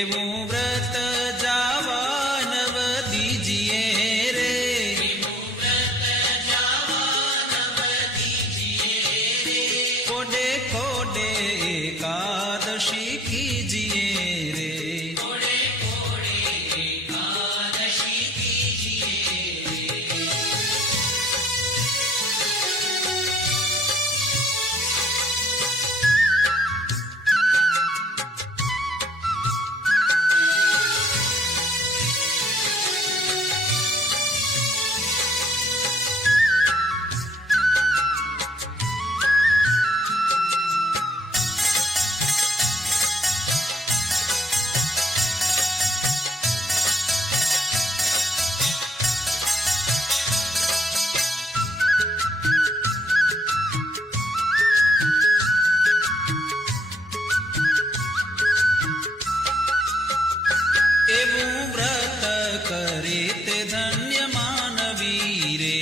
એવું વ્રત જાવા નવ દીજીએ રે, કોડે કોડે એકાદશી કીજીએ રે, એવું વ્રત કરે તે ધન્ય માનવી રે,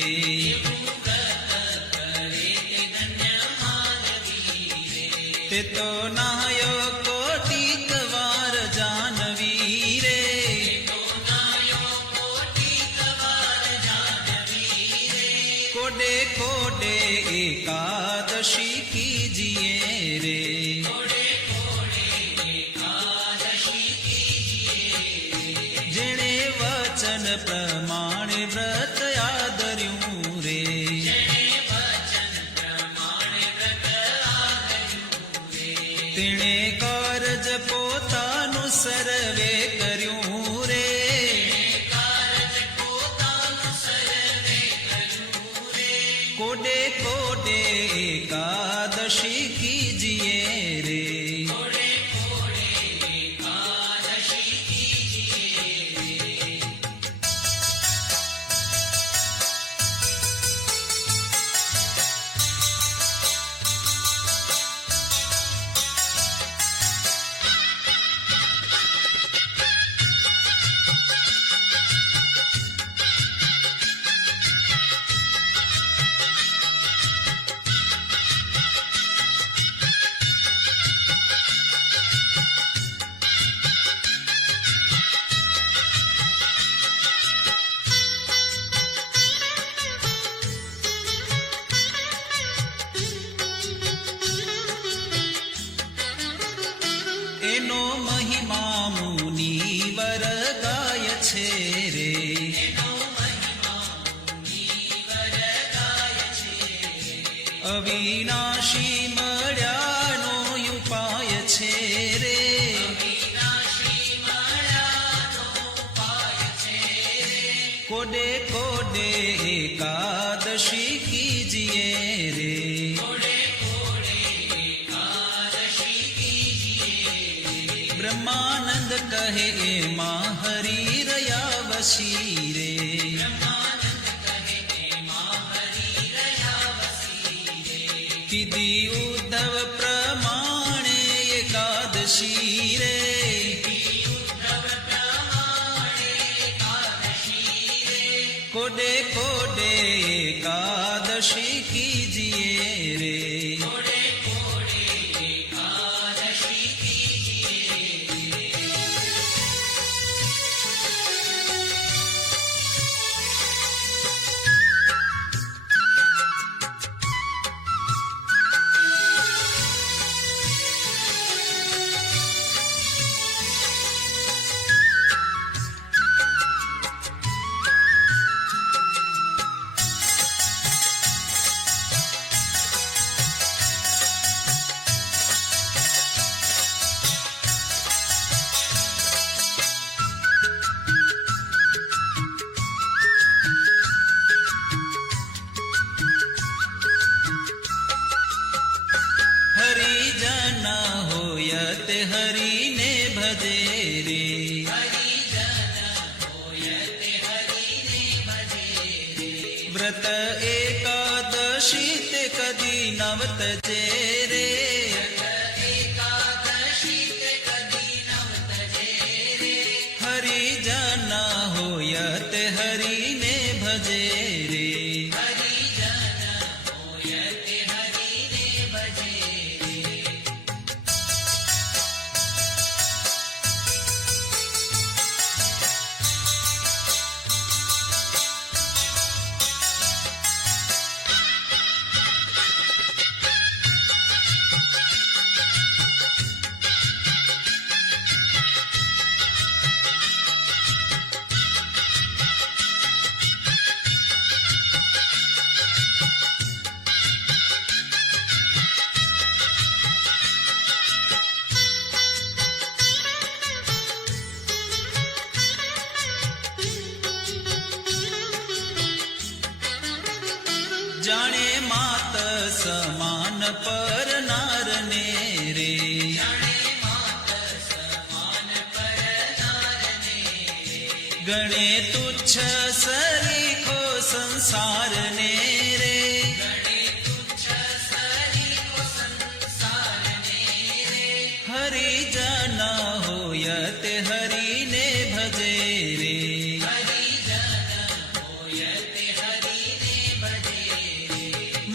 તે તો નાયો કોટિક વાર જાનવી રે, કોડે કોડે એકાદશી કીજીએ રે, જેણે વચન પ્રમાણે વ્રત આદર્યું રે, તેણે કારજ પોતાનું સર્વે કર્યું રે, કોડે કોડે એકાદશી કીજીએ રે, એનો મહિમા મુનિવર ગાય છે રે, અવિનાશી મળ્યાનો ઉપાય છે રે, કોડે કોડે એકાદશી કીજીએ રે, બ્રહ્માનંદ કહે એમાં હરી રહ્યા વસી રે, કીધી ઉદ્ધવ પ્રમાણે એકાદશી રે, કોડે કોડે એકાદશી કીજીએ રે, હરિજન હોયત હરિને ભજે રે, વ્રત એકાદશી તે કદી નવતજે રે, હરિજન હોયત હરિને ભજે રે, સમાન પરનારને રે. ગણે તુચ્છ સરીખો સંસારને રે. હરિજન હોય તે હરિને ભજે રે.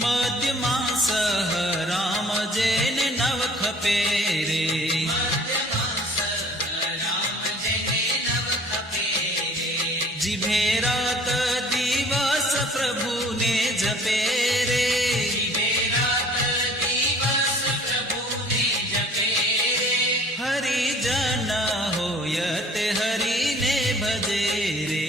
મધ્યમાં સહ રામ જેને નવ ખપે રે. જીભે રાત દિવસ પ્રભુને જપે રે. હરિજન હોય તે હરિને ભજે રે.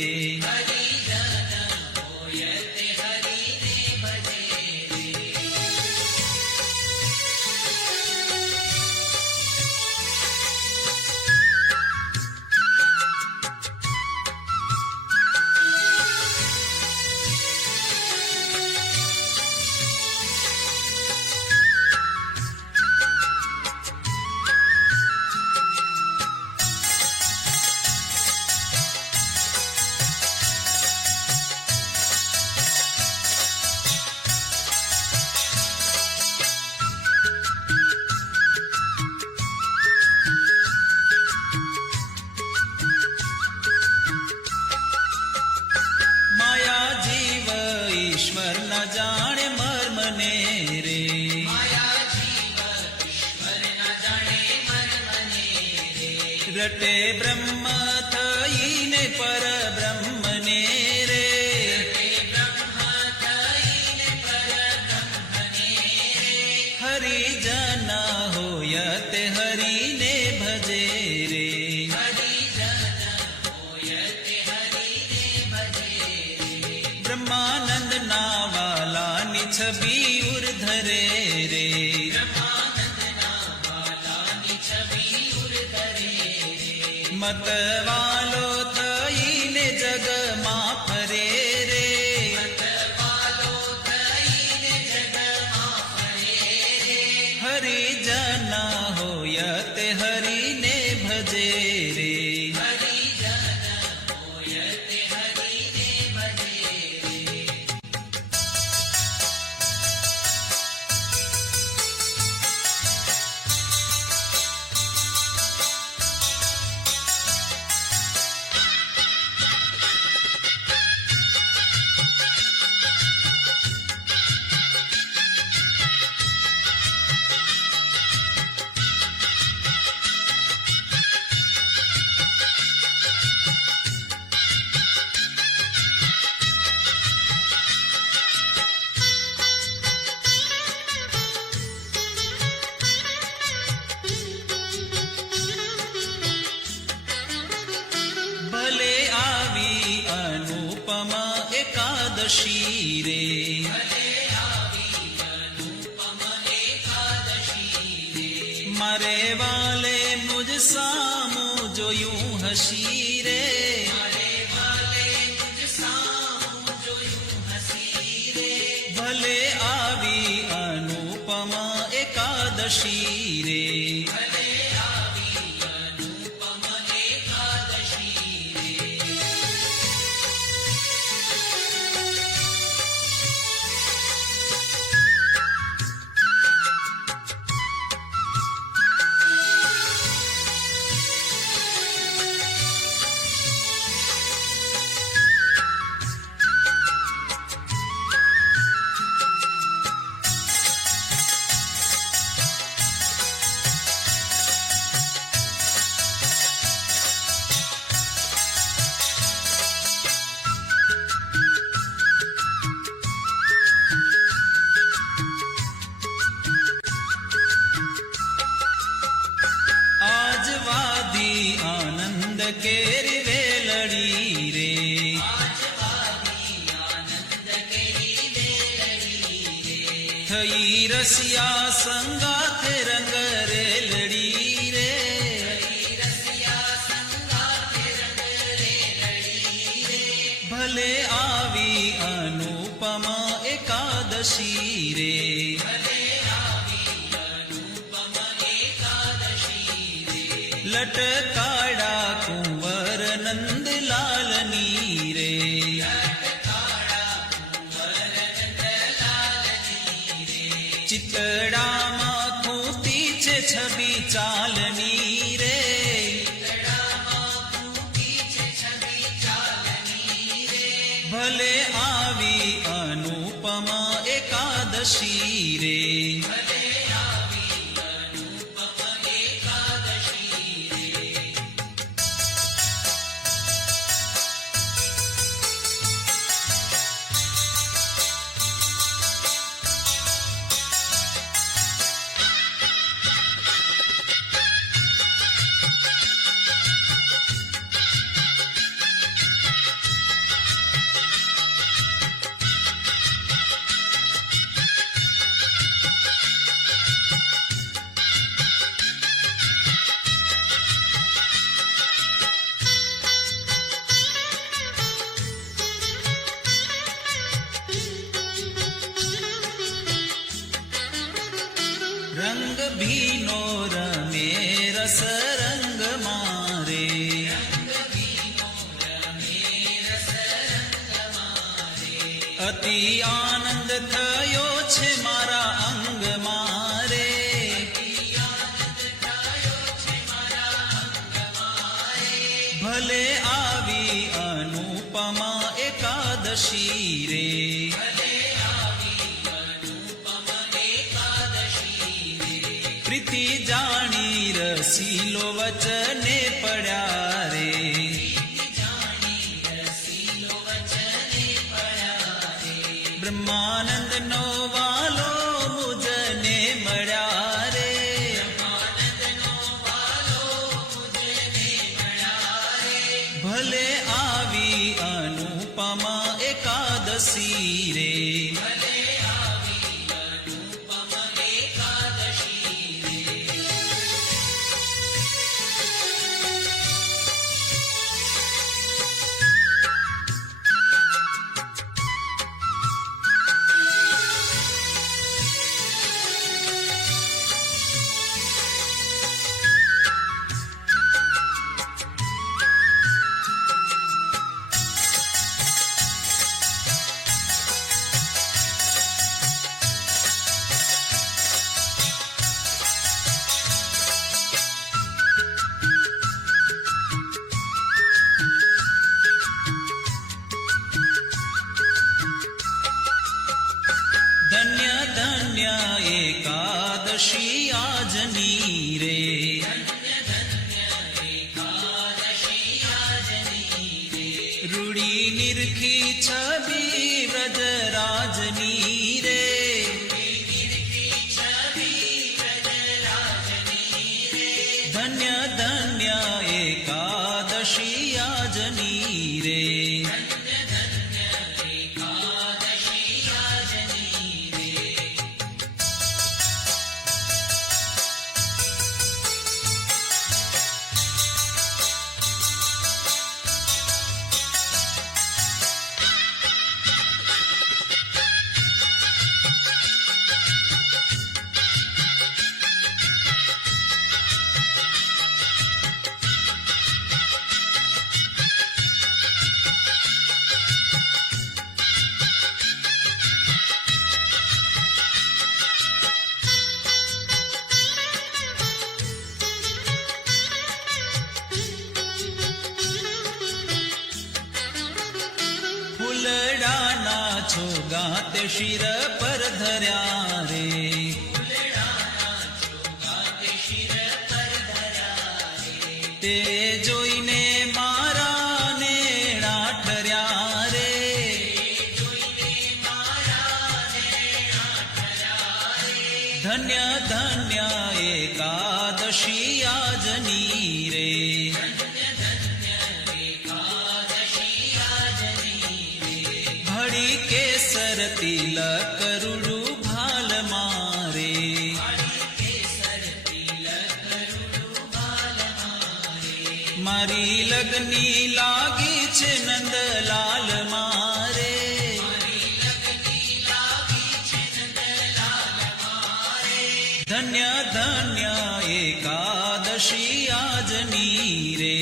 માયા જીવ ઈશ્વર ન જાણે મર્મને રે. રટે બ્રહ્મ થઈને પર બ્રહ્મને રે. હરિજન હોય તે હરિને ભજે રે. બ્રહ્માનંદ ના વાલાની છબી ઉર્ધરે રે. મતવાલો થઈને જગમાં ફરે રે. હરિજન હોય તે હરિને ભજે રે. ભલે આવી અનુપમ એકાદશી રે. મારે વાલે મુજ સામું જોયું હસી રે. ભલે આવી અનુપમ એકાદશી રે. કેરી વેલડી રે. થઈ રસિયા સંગાથે રંગ રેલડી રે. ભલે આવી અનુપમ એકાદશી રે. લટકાડા કુંવર નંદલાલની રે. ચિતડામાં ખૂતી છે છબી ચાલની રે. ભલે આવી અનુપમા એકાદશી રે. રંગ ભીનો રમે રસ રંગ મારે. અતિ આનંદ થયો છે મારા અંગ મારે. ભલે આવી અનુપમા એકાદશી રે. પ્રીતિ જાણી રસીલો વચને પડ્યા રે. બ્રહ્માનંદ નો વાલો મુજને મળ્યા રે. ભલે આવી અનુપમા એકાદશી રે. ધન્ય ધન્ય એકાદશી આજની રે. રૂડી નિરખી છબી વ્રજરાજની રે. ધન્ય ધન્ય એકાદશી આજની રે. ફૂલડાના છોગા તે શિર પર ધર્યા રે. તે જોઈને મારા નેણા ઠર્યા રે. ધન્ય ધન્ય એકાદશી આજની રે. ભળી કેસર તિલક રૂડું ભાલ મારે. મારી લગની લાગી છે નંદલાલ મારે. ધન્ય ધન્ય એકાદશી એકાદશી આજની રે.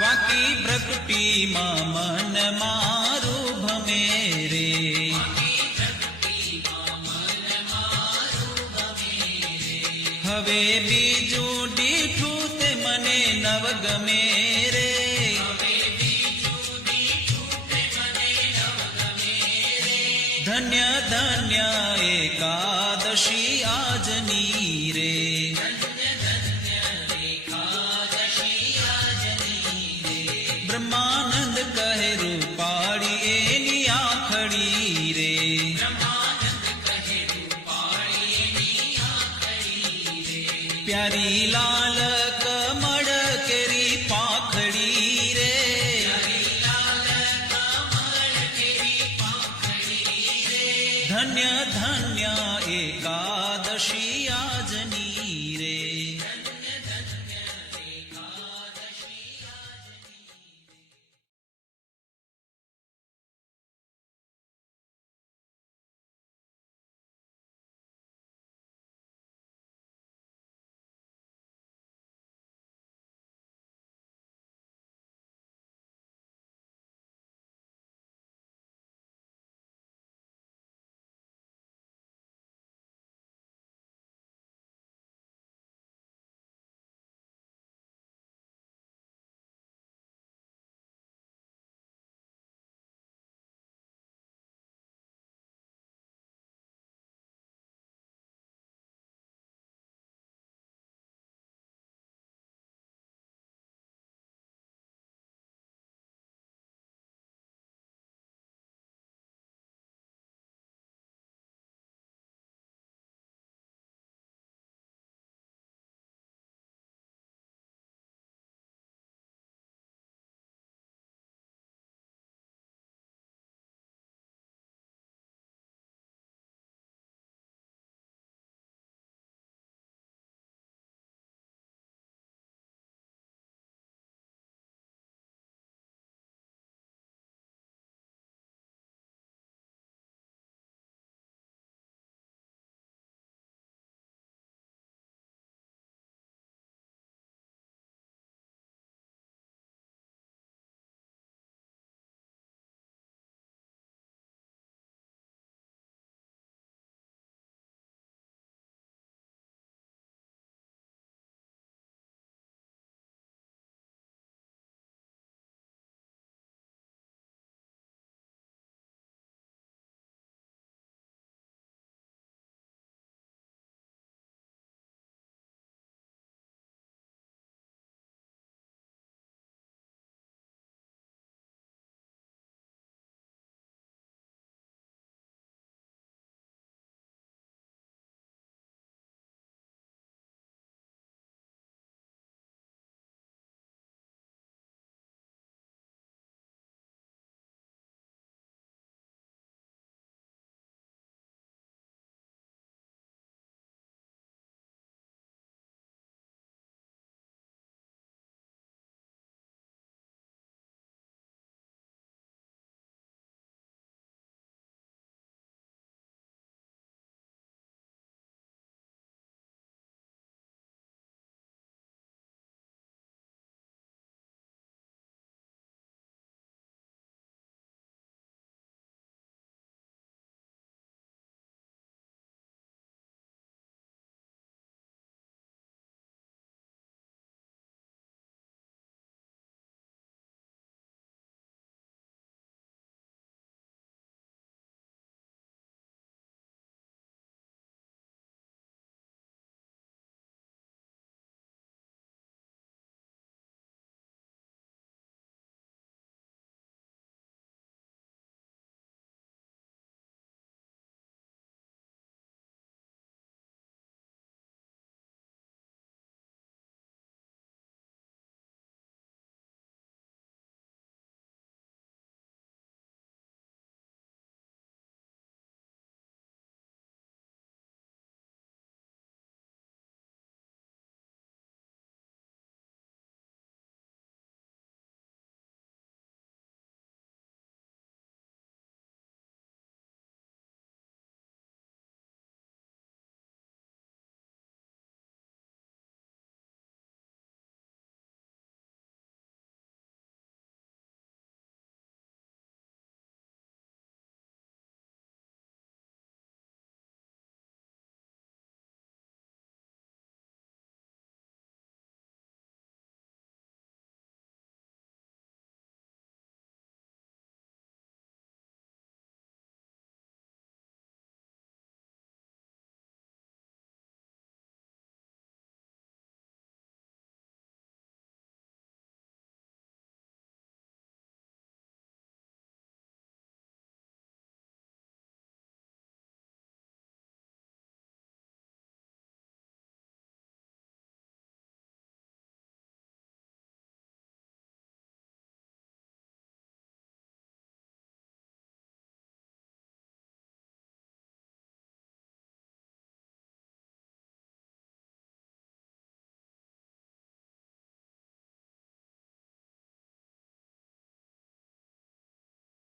વાકી પ્રકૃતિમાં મન મારું ભમે રે. હવે બીજું દીઠું તે મને નવ ગમે રે. ધન્ય ધન્ય એકાદશી આજની રે. બ્રહ્માનંદ કહે રૂપાળી એની આખડી રે. પ્યારી લાલ કમળ કેરી પાખડી રે. ધન્ય ધન્ય એકાદશી આજની